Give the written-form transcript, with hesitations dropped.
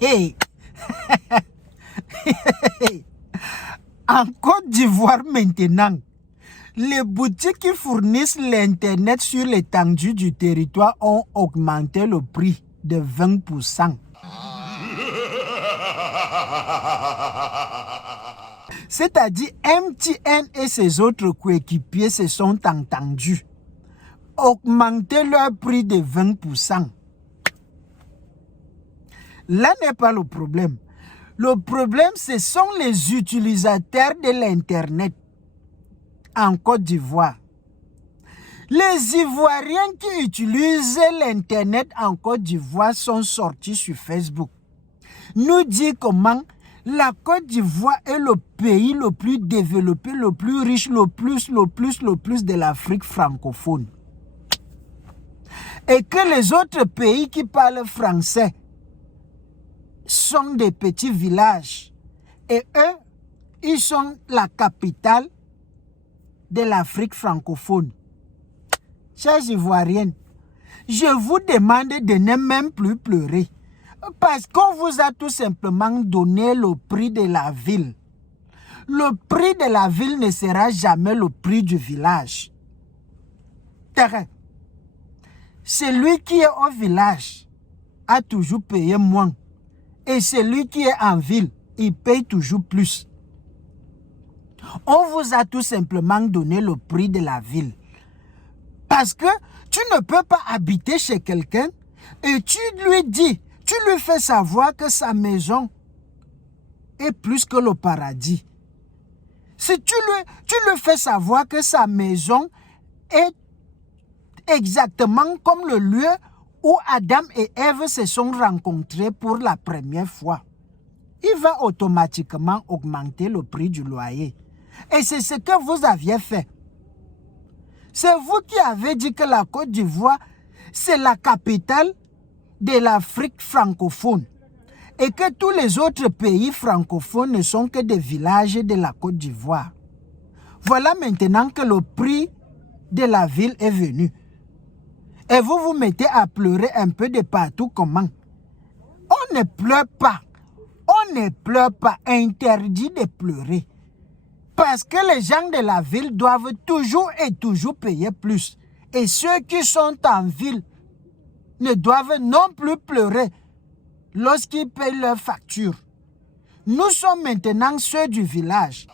Hey. En Côte d'Ivoire maintenant, les boutiques qui fournissent l'Internet sur l'étendue du territoire ont augmenté le prix de 20%. C'est-à-dire MTN et ses autres coéquipiers se sont entendus augmenter leur prix de 20%. Là n'est pas le problème. Le problème, ce sont les utilisateurs de l'Internet en Côte d'Ivoire. Les Ivoiriens qui utilisent l'Internet en Côte d'Ivoire sont sortis sur Facebook. Nous dit comment la Côte d'Ivoire est le pays le plus développé, le plus riche, le plus de l'Afrique francophone. Et que les autres pays qui parlent français sont des petits villages. Et eux, ils sont la capitale de l'Afrique francophone. Chers Ivoiriennes, je vous demande de ne même plus pleurer. Parce qu'on vous a tout simplement donné le prix de la ville. Le prix de la ville ne sera jamais le prix du village. Terrain. Celui qui est au village a toujours payé moins. Et celui qui est en ville, il paye toujours plus. On vous a tout simplement donné le prix de la ville. Parce que tu ne peux pas habiter chez quelqu'un et tu lui fais savoir que sa maison est plus que le paradis. Si tu lui fais savoir que sa maison est exactement comme le lieu où Adam et Ève se sont rencontrés pour la première fois, il va automatiquement augmenter le prix du loyer. Et c'est ce que vous aviez fait. C'est vous qui avez dit que la Côte d'Ivoire, c'est la capitale de l'Afrique francophone. Et que tous les autres pays francophones ne sont que des villages de la Côte d'Ivoire. Voilà maintenant que le prix de la ville est venu. Et vous vous mettez à pleurer un peu de partout comment? On ne pleure pas. On ne pleure pas. Interdit de pleurer. Parce que les gens de la ville doivent toujours et toujours payer plus. Et ceux qui sont en ville ne doivent non plus pleurer lorsqu'ils payent leurs factures. Nous sommes maintenant ceux du village.